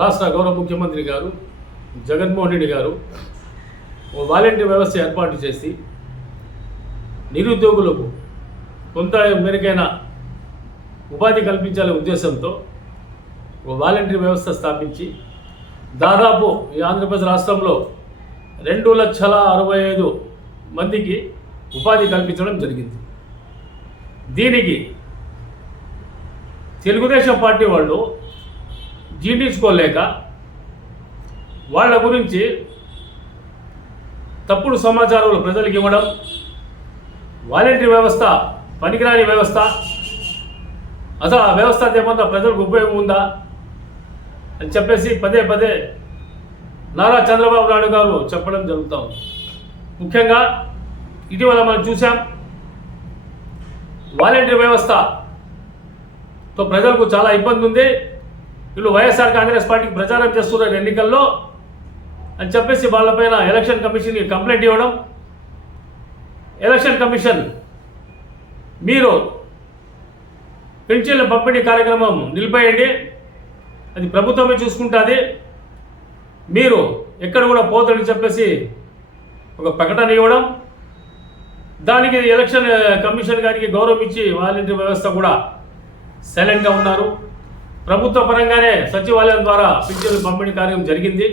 రాష్ట్ర గౌరవ ముఖ్యమంత్రి గారు జగన్మోహన్ రెడ్డి గారు ఓ వాలంటీర్ వ్యవస్థ ఏర్పాటు చేసి నిరుద్యోగులకు కొంత మెరుగైన ఉపాధి కల్పించాలనే ఉద్దేశంతో ఓ వాలంటీర్ వ్యవస్థ స్థాపించి దాదాపు ఈ ఆంధ్రప్రదేశ్ రాష్ట్రంలో రెండు లక్షల అరవై ఐదు మందికి ఉపాధి కల్పించడం జరిగింది. దీనికి తెలుగుదేశం పార్టీ వాళ్ళు జీర్ణించుకోలేక వాళ్ళ గురించి తప్పుడు సమాచారాలు ప్రజలకు ఇవ్వడం వాలంటీర్ వ్యవస్థ పనికిరాని వ్యవస్థ అసలు ఆ వ్యవస్థ ఏమన్నా ప్రజలకు ఉపయోగం ఉందా అని చెప్పేసి పదే పదే నారా చంద్రబాబు నాయుడు గారు చెప్పడం జరుగుతూ ఉంది. ముఖ్యంగా ఇటీవల మనం చూసాం వాలంటీర్ వ్యవస్థతో ప్రజలకు చాలా ఇబ్బంది ఉంది. వీళ్ళు వైఎస్ఆర్ కాంగ్రెస్ పార్టీకి ప్రచారం చేస్తున్నారు ఎన్నికల్లో అని చెప్పేసి వాళ్ళపైన ఎలక్షన్ కమిషన్కి కంప్లైంట్ ఇవ్వడం. ఎలక్షన్ కమిషన్ మీరు పెన్షన్ల పంపిణీ కార్యక్రమం నిలిపేయండి. అది ప్రభుత్వమే చూసుకుంటుంది. మీరు ఎక్కడ కూడా పోతని చెప్పేసి ఒక ప్రకటన ఇవ్వడం. దానికి ఎలక్షన్ కమిషన్ గారికి గౌరవం ఇచ్చి వాలంటీర్ వ్యవస్థ కూడా సైలెంట్గా ఉన్నారు. ప్రభుత్వ పరంగానే సచివాలయం ద్వారా పింఛన్లు పంపిణీ కార్యం జరిగింది.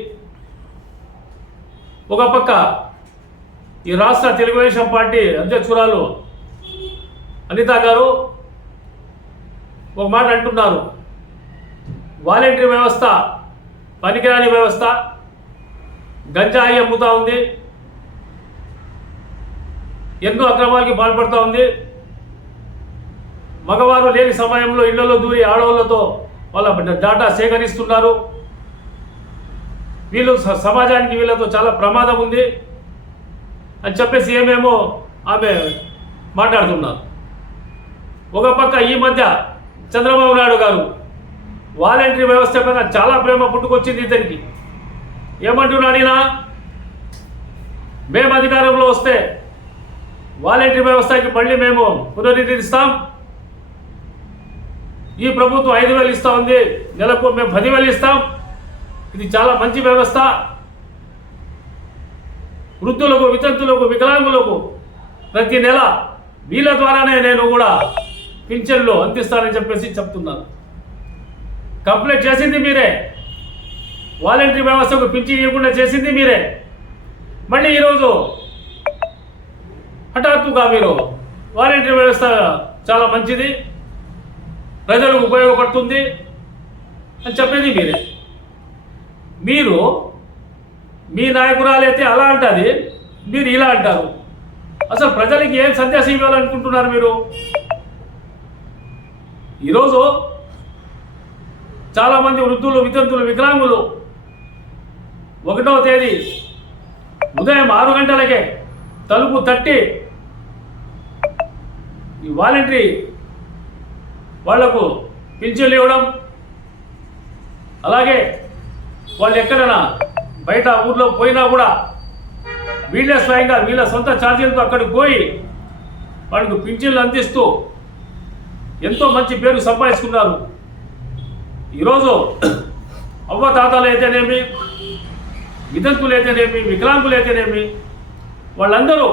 ఒక పక్క ఈ రాష్ట్ర తెలుగుదేశం పార్టీ అధ్యక్షురాలు అనిత గారు ఒక మాట అంటున్నారు. వాలంటీర్ వ్యవస్థ పనికిరాని వ్యవస్థ గంజాయి అమ్ముతూ ఉంది. ఎన్నో అక్రమాలకి పాల్పడుతూ ఉంది. మగవారు లేని సమయంలో ఇళ్ళలో దూరి ఆడవాళ్ళతో వాళ్ళ డాటా సేకరిస్తున్నారు. వీళ్ళు స- సమాజానికి వీళ్ళతో చాలా ప్రమాదం ఉంది అని చెప్పేసి ఏమేమో ఆమె మాట్లాడుతున్నారు. ఒక పక్క ఈ మధ్య చంద్రబాబు నాయుడు గారు వాలంటరీ వ్యవస్థ పైన చాలా ప్రేమ పుట్టుకొచ్చింది ఇతనికి. ఏమంటున్నాడు ఈయన? మేము అధికారంలో వస్తే వాలంటరీ వ్యవస్థకి మళ్ళీ మేము పునరుద్ధరిస్తాం. ఈ ప్రభుత్వం ఐదు వేలు ఇస్తా ఉంది. నెలకు మేము పదివేలు ఇస్తాం. ఇది చాలా మంచి వ్యవస్థ. వృద్ధులకు వితంతులకు వికలాంగులకు ప్రతి నెల వీళ్ళ ద్వారానే నేను కూడా పింఛన్లు అందిస్తానని చెప్పేసి చెప్తున్నాను. కంప్లైంట్ చేసింది మీరే. వాలంటరీ వ్యవస్థకు పింఛన్ ఇవ్వకుండా చేసింది మీరే. మళ్ళీ ఈరోజు హఠాత్తుగా మీరు వాలంటరీ వ్యవస్థ చాలా మంచిది. ప్రజలకు ఉపయోగపడుతుంది అని చెప్పేది మీరే. మీరు మీ నాయకురాలైతే అలా అంటుంది మీరు ఇలా అంటారు. అసలు ప్రజలకి ఏం సందేశం ఇవ్వాలనుకుంటున్నారు మీరు? ఈరోజు చాలామంది వృద్ధులు వితంతులు వికలాంగులు ఒకటవ తేదీ ఉదయం ఆరు గంటలకే తలుపు తట్టి ఈ వాలంటరీ వాళ్ళకు పింఛన్లు ఇవ్వడం అలాగే వాళ్ళు ఎక్కడైనా బయట ఊర్లో పోయినా కూడా వీళ్ళే స్వయంగా వీళ్ళ సొంత ఛార్జీలతో అక్కడికి పోయి వాళ్ళకు పింఛన్లు అందిస్తూ ఎంతో మంచి పేరు సంపాదించుకున్నారు. ఈరోజు అవ్వ తాతలు అయితేనేమి వితంతులు అయితేనేమి వికలాంగులు అయితేనేమి వాళ్ళందరూ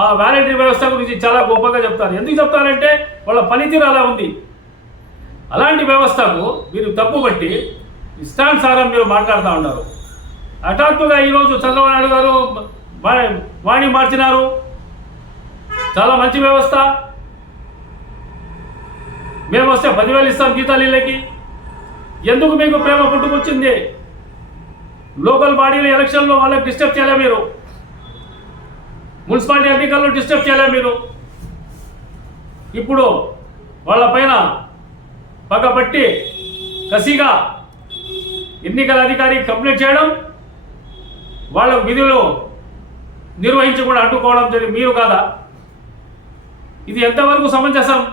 ఆ వాలంటరీ వ్యవస్థ గురించి చాలా గొప్పగా చెప్తారు. ఎందుకు చెప్తారంటే వాళ్ళ పనితీరు అలా ఉంది. అలాంటి వ్యవస్థకు మీరు తప్పు తప్పుబట్టి ఇష్టానుసారం మీరు మాట్లాడుతూ ఉన్నారు. హఠాత్తుగా ఈరోజు చంద్రబాబు నాయుడు గారు వాణి మార్చినారు. చాలా మంచి వ్యవస్థ. మేము వస్తే పదివేలు ఇస్తాం గీతాలీలకి ఎందుకు మీకు ప్రేమ పుట్టుకొచ్చింది? లోకల్ బాడీల ఎలక్షన్లో వాళ్ళకి డిస్టర్బ్ చేయలే మీరు? మున్సిపాలిటీ ఎన్నికల్లో డిస్టర్బ్ చేయలే మీరు. ఇప్పుడు వాళ్ళపైన పగబట్టి కసిగా ఎన్నికల అధికారి కంప్లైంట్ చేయడం వాళ్ళ విధులు నిర్వహించకుండా అడ్డుకోవడం జరిగింది. మీరు కాదా? ఇది ఎంతవరకు సమంజసం?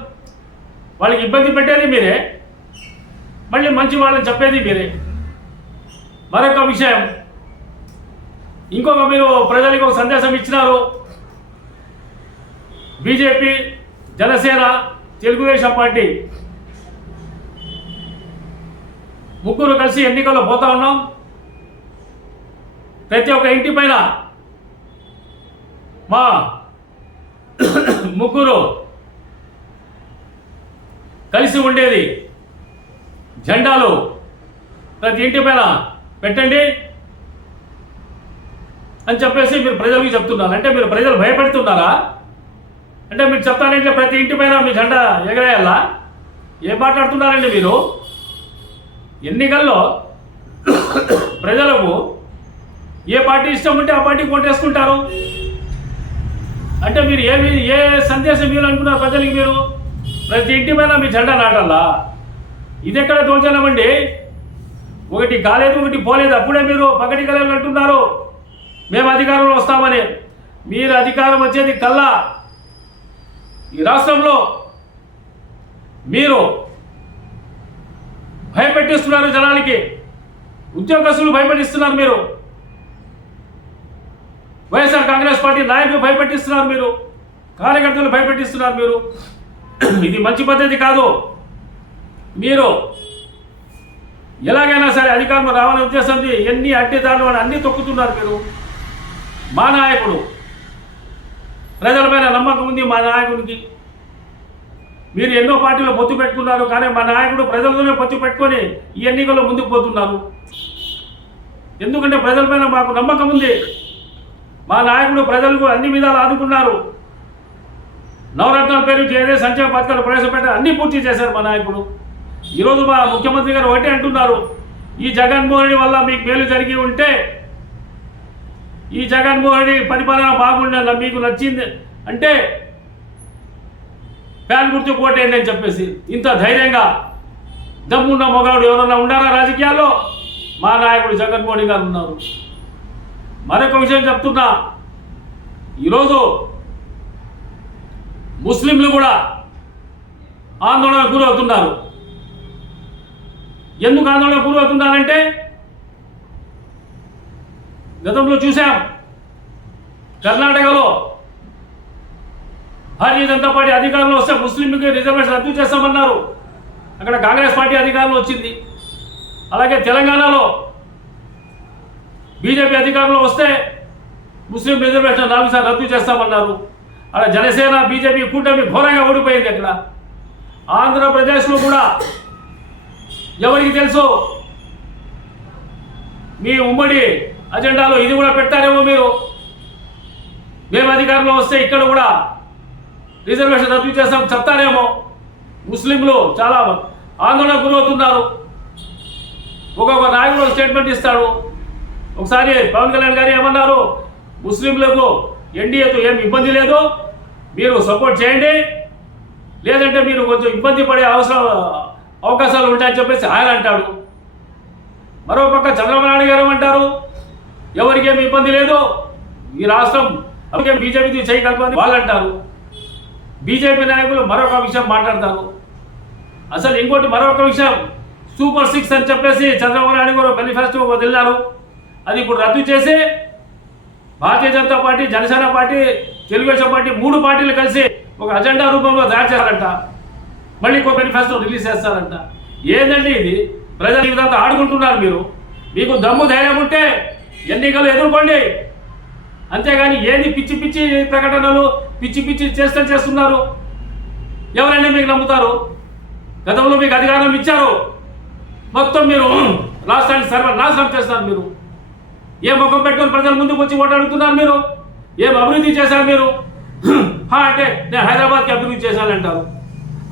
వాళ్ళకి ఇబ్బంది పెట్టేది మీరే. మళ్ళీ మంచి వాళ్ళని చెప్పేది మీరే. మరొక విషయం. ఇంకొక మీరు ప్రజలకు ఒక సందేశం ఇచ్చినారు. బీజేపీ జనసేన తెలుగుదేశం పార్టీ ముగ్గురు కలిసి ఎన్నికల్లో పోతా ఉన్నాం. ప్రతి ఒక్క ఇంటి పైన మా ముగ్గురు కలిసి ఉండేది జెండాలు ప్రతి ఇంటి పైన పెట్టండి అని చెప్పేసి మీరు ప్రజలకు చెప్తున్నారు. అంటే మీరు ప్రజలు భయపెడుతున్నారా? అంటే మీరు చెప్తానంటే ప్రతి ఇంటి పైన మీ జెండా ఎగరేయాలా? ఏం మాట్లాడుతున్నారండి మీరు? ఎన్నికల్లో ప్రజలకు ఏ పార్టీ ఇష్టం ఉంటే ఆ పార్టీ కొట్టేసుకుంటారు అంటే మీరు ఏమి ఏ సందేశం మీరు అనుకున్నారు ప్రజలకి మీరు? ప్రతి ఇంటి మీద మీ జెండా నాటాలా? ఇది ఎక్కడ దోచనం ఒకటి కాలేదు ఒకటి పోలేదు. అప్పుడే మీరు పగటి కలలు అంటున్నారు. మేము అధికారంలో వస్తామని. మీరు అధికారం వచ్చేది కల్లా. ఈ రాష్ట్రంలో మీరు భయపెట్టిస్తున్నారు జనాలకి ఉద్యోగస్తులు భయపెట్టిస్తున్నారు మీరు. వైఎస్ఆర్ కాంగ్రెస్ పార్టీ నాయకులు భయపెట్టిస్తున్నారు మీరు. కార్యకర్తలు భయపెట్టిస్తున్నారు మీరు. ఇది మంచి పద్ధతి కాదు. మీరు ఎలాగైనా సరే అధికారంలో రావాలనే ఉద్దేశంతో ఎన్ని అడ్డిదారులు అని అన్ని తొక్కుతున్నారు మీరు. మా నాయకుడు ప్రజలపైన నమ్మకం ఉంది మా నాయకుడికి. మీరు ఎన్నో పార్టీలో పొత్తు పెట్టుకున్నారు కానీ మా నాయకుడు ప్రజలతోనే పొత్తు పెట్టుకొని ఈ ఎన్నికల్లో ముందుకు పోతున్నారు. ఎందుకంటే ప్రజలపైన మాకు నమ్మకం ఉంది. మా నాయకుడు ప్రజలకు అన్ని విధాలు ఆదుకున్నారు. నవరత్నాల పేరు చేరే సంక్షేమ పథకాలు ప్రవేశపెట్టారు అన్ని పూర్తి చేశారు మా నాయకుడు. ఈరోజు మా ముఖ్యమంత్రి గారు ఒకటే అంటున్నారు. ఈ జగన్మోహన్ రెడ్డి వల్ల మీకు మేలు జరిగి ఉంటే ఈ జగన్మోహన్ రెడ్డి పరిపాలన బాగుండాల మీకు నచ్చింది అంటే ఫ్యాన్ గుర్తు కోటేయండి అని చెప్పేసి ఇంత ధైర్యంగా దమ్మున్న మొగాడు ఎవరన్నా ఉండారా రాజకీయాల్లో? మా నాయకుడు జగన్మోహన్ గారు ఉన్నారు. మరొక విషయం చెప్తున్నా. ఈరోజు ముస్లింలు కూడా ఆందోళన గురవుతున్నారు. ఎందుకు ఆందోళన గురవుతున్నారంటే గతంలో చూశాం. కర్ణాటకలో భారతీయ జనతా పార్టీ అధికారంలో వస్తే ముస్లింకి రిజర్వేషన్ రద్దు చేస్తామన్నారు. అక్కడ కాంగ్రెస్ పార్టీ అధికారంలో వచ్చింది. అలాగే తెలంగాణలో బీజేపీ అధికారంలో వస్తే ముస్లిం రిజర్వేషన్ నాలుగు సార్లు రద్దు చేస్తామన్నారు. అక్కడ జనసేన బీజేపీ కూటమి ఘోరంగా ఓడిపోయింది అక్కడ. ఆంధ్రప్రదేశ్లో కూడా ఎవరికి తెలుసు? మీ ఉమ్మడి అజెండాలో ఇది కూడా పెట్టారేమో మీరు? మేము అధికారంలో వస్తే ఇక్కడ కూడా రిజర్వేషన్ రద్దు చేస్తాం చెప్తారేమో? ముస్లింలు చాలా ఆందోళన గురవుతున్నారు. ఒక్కొక్క నాయకుడు స్టేట్మెంట్ ఇస్తాడు. ఒకసారి పవన్ కళ్యాణ్ గారు ఏమన్నారు? ముస్లింలకు ఎన్డీఏతో ఏం ఇబ్బంది లేదు మీరు సపోర్ట్ చేయండి. లేదంటే మీరు కొంచెం ఇబ్బంది పడే అవసరం అవకాశాలు ఉంటాయని చెప్పేసి ఆయన అంటాడు. మరో పక్క చంద్రబాబు నాయుడు గారు ఏమంటారు? ఎవరికేమి ఇబ్బంది లేదు. ఈ రాష్ట్రం అందుకే బీజేపీ చేయగలపని వాళ్ళు అంటారు బీజేపీ నాయకులు మరొక విషయం మాట్లాడతారు. అసలు ఇంకోటి మరొక విషయం. సూపర్ సిక్స్ అని చెప్పేసి చంద్రబాబు నాయుడు గారు మేనిఫెస్టో వదిలినారు. అది ఇప్పుడు రద్దు చేసి Bharatiya Janata party Janasena party Telugudesam party మూడు పార్టీలు కలిసి ఒక అజెండా రూపంలో తయారు చేస్తారంట మళ్ళీ ఇంకో మేనిఫెస్టో రిలీజ్ చేస్తారంట. ఏంటండి ఇది? ప్రజలు ఈ విధంగా ఆడుకుంటున్నారు మీరు. మీకు దమ్ము ధైర్యం ఉంటే ఎన్నికలు ఎదుర్కోండి. అంతేగాని ఏది పిచ్చి పిచ్చి ప్రకటనలు పిచ్చి పిచ్చి చేస్తే చేస్తున్నారు? ఎవరైనా మీకు నమ్ముతారు? గతంలో మీకు అధికారం ఇచ్చారు. మొత్తం మీరు రాష్ట్రాన్ని సర్వనాశనం చేస్తారు మీరు. ఏ ముఖం పెట్టుకొని ప్రజల ముందుకు వచ్చి ఓటాడుతున్నారు మీరు? ఏం అభివృద్ధి చేశారు మీరు? అంటే నేను హైదరాబాద్కి అభివృద్ధి చేశానంటారు.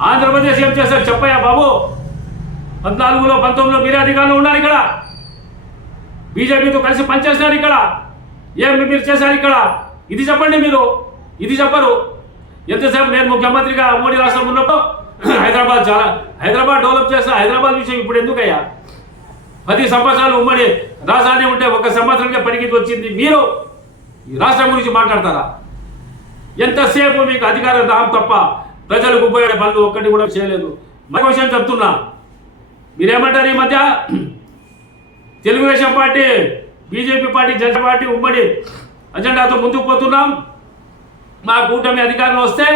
ఆంధ్రప్రదేశ్ ఏం చేశారు చెప్పయ్యా బాబు? పద్నాలుగులో పంతొమ్మిదిలో మీరే అధికారంలో ఉన్నారు ఇక్కడ. బీజేపీతో కలిసి పనిచేస్తున్నారు ఇక్కడ. ఏం మీరు చేశారు ఇక్కడ? ఇది చెప్పండి మీరు. ఇది చెప్పరు. ఎంతసేపు నేను ముఖ్యమంత్రిగా మోడీ రాష్ట్రం ఉన్నప్పుడు హైదరాబాద్ చాలా హైదరాబాద్ డెవలప్ చేసిన హైదరాబాద్ విషయం ఇప్పుడు ఎందుకయ్యా? పది సంవత్సరాలు ఉమ్మడి రాజధాని ఉంటే ఒక సంవత్సరంగా పరిగెత్తి వచ్చింది. మీరు ఈ రాష్ట్రం గురించి మాట్లాడతారా? ఎంతసేపు మీకు అధికారం దాం తప్ప ప్రజలకు ఉపయోగపడే పనులు ఒక్కటి కూడా చేయలేదు. మరొక విషయం చెప్తున్నా. మీరేమంటారు ఈ మధ్య? Telugudesam party BJP party Janata party ఉమ్మడి అజెండాతో ముందుకు పోతున్నాం. మా కూటమి అధికారులు వస్తే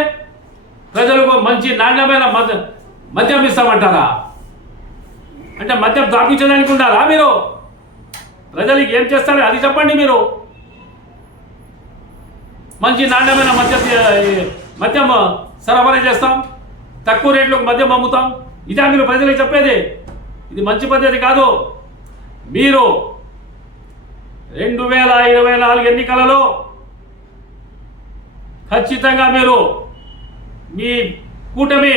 ప్రజలకు మంచి నాణ్యమైన మద్య మద్యం ఇస్తామంటారా? అంటే మద్యం దాపించడానికి ఉండాలా మీరు? ప్రజలకి ఏం చేస్తారు అది చెప్పండి మీరు. మంచి నాణ్యమైన మద్యం మద్యం సరఫరా చేస్తాం. తక్కువ రేట్లకు మద్యం అమ్ముతాం. ఇదే మీరు ప్రజలకు చెప్పేది. ఇది మంచి పద్ధతి కాదు. మీరు రెండు వేల ఇరవై నాలుగు ఎన్నికలలో ఖచ్చితంగా మీరు మీ కూటమి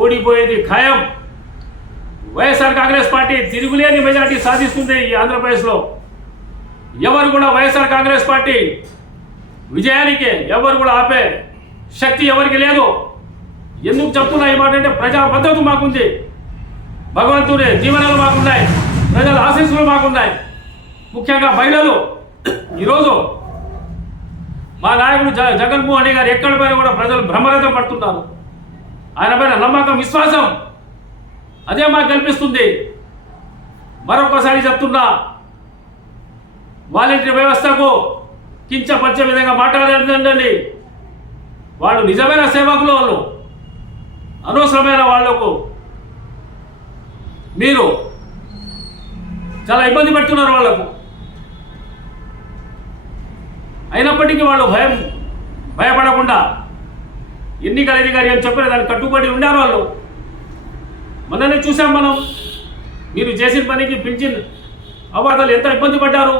ఓడిపోయేది ఖాయం. వైఎస్ఆర్ కాంగ్రెస్ పార్టీ తిరుగులేని మెజార్టీ సాధిస్తుంది ఈ ఆంధ్రప్రదేశ్లో. ఎవరు కూడా వైఎస్ఆర్ కాంగ్రెస్ పార్టీ విజయానికి ఎవరు కూడా ఆపే శక్తి ఎవరికి లేదు. ఎందుకు చెప్తున్నా ఈ మాట అంటే ప్రజా మద్దతు మాకుంది. భగవంతుడే జీవనాలు మాకున్నాయి. ప్రజల ఆశీస్సులు మాకున్నాయి ముఖ్యంగా మహిళలు. ఈరోజు మా నాయకుడు జ జగన్మోహన్ రెడ్డి గారు ఎక్కడ పైన కూడా ప్రజలు భ్రమరథం పడుతున్నారు. ఆయన పైన నమ్మకం విశ్వాసం అదే మాకు కల్పిస్తుంది. మరొకసారి చెప్తున్నా వాలంటీర్ వ్యవస్థకు కించపరిచే విధంగా మాట్లాడండి వాళ్ళు నిజమైన సేవకులు వాళ్ళు. అనవసరమైన వాళ్ళకు మీరు చాలా ఇబ్బంది పెడుతున్నారు వాళ్ళకు. అయినప్పటికీ వాళ్ళు భయం భయపడకుండా ఎన్నికల అధికారి అని చెప్పిన దానికి కట్టుబడి ఉన్నారు వాళ్ళు. మొన్ననే చూసాం మనం మీరు చేసిన పనికి పింఛన్ అవార్డులు ఎంత ఇబ్బంది పడ్డారు?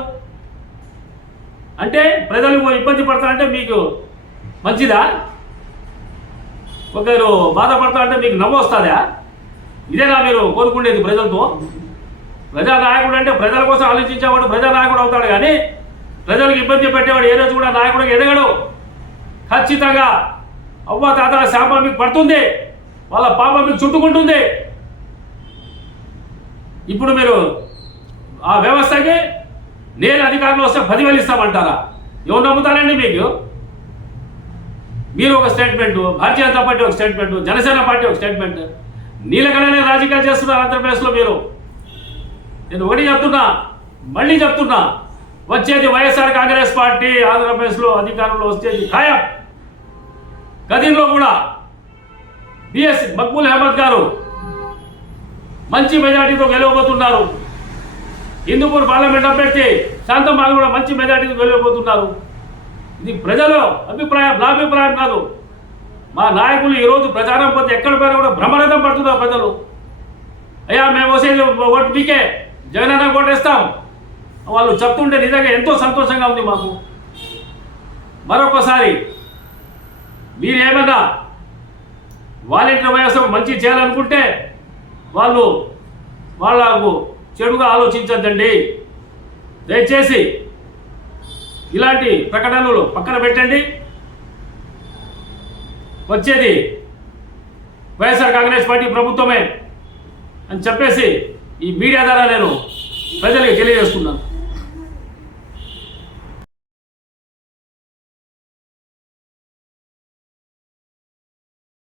అంటే ప్రజలు ఇబ్బంది పడతారంటే మీకు మంచిదా? ఒకరు బాధపడతా అంటే మీకు నవ్వు వస్తుందా? ఇదేనా మీరు కోరుకునేది ప్రజలతో? ప్రజా నాయకుడు అంటే ప్రజల కోసం ఆలోచించేవాడు ప్రజా నాయకుడు అవుతాడు కానీ ప్రజలకు ఇబ్బంది పెట్టేవాడు ఏ రోజు కూడా నాయకుడికి ఎదగడు. ఖచ్చితంగా అవ్వ తాత శాపం మీకు పడుతుంది వాళ్ళ పాపం మీకు చుట్టుకుంటుంది. ఇప్పుడు మీరు ఆ వ్యవస్థకి నేను అధికారంలో వస్తే పదివేలు ఇస్తామంటారా? ఎవరు నమ్ముతారండి మీకు? మీరు ఒక స్టేట్మెంట్ భారతీయ జనతా పార్టీ ఒక స్టేట్మెంట్ జనసేన పార్టీ ఒక స్టేట్మెంట్. నీలకడనే రాజకీయాలు చేస్తున్నారు ఆంధ్రప్రదేశ్లో మీరు. నేను ఒకటి చెప్తున్నా మళ్ళీ చెప్తున్నా వచ్చేది వైఎస్ఆర్ కాంగ్రెస్ పార్టీ ఆంధ్రప్రదేశ్లో అధికారంలో వచ్చేది ఖాయం. గదిలో కూడా బిఎస్ మక్బూల్ అహ్మద్ గారు మంచి మెజార్టీతో గెలవబోతున్నారు. హిందూపూర్ పార్లమెంట్ అభ్యర్థి శాంతమ్మ కూడా మంచి మెజార్టీతో గెలవబోతున్నారు. ఇది ప్రజల అభిప్రాయం నా అభిప్రాయం కాదు. మా నాయకులు ఈరోజు ప్రచారం పోతే ఎక్కడ పోయినా కూడా భ్రమరథం పడుతున్నారు ప్రజలు. అయ్యా మేము వచ్చేది ఓటు మీకే. జగనన్న కోటేస్తాం. వాళ్ళు చెప్తుంటే నిజంగా ఎంతో సంతోషంగా ఉంది మాకు. మరొకసారి మీరు ఏమైనా వాలంటీర్ వయసు మంచి చేయాలనుకుంటే వాళ్ళు వాళ్ళకు చెడుగా ఆలోచించద్దండి. దయచేసి ఇలాంటి ప్రకటనలు పక్కన పెట్టండి. వచ్చేది వైఎస్ఆర్ కాంగ్రెస్ పార్టీ ప్రభుత్వమే అని చెప్పేసి ఈ మీడియా ద్వారా నేను ప్రజలకు తెలియజేస్తున్నాను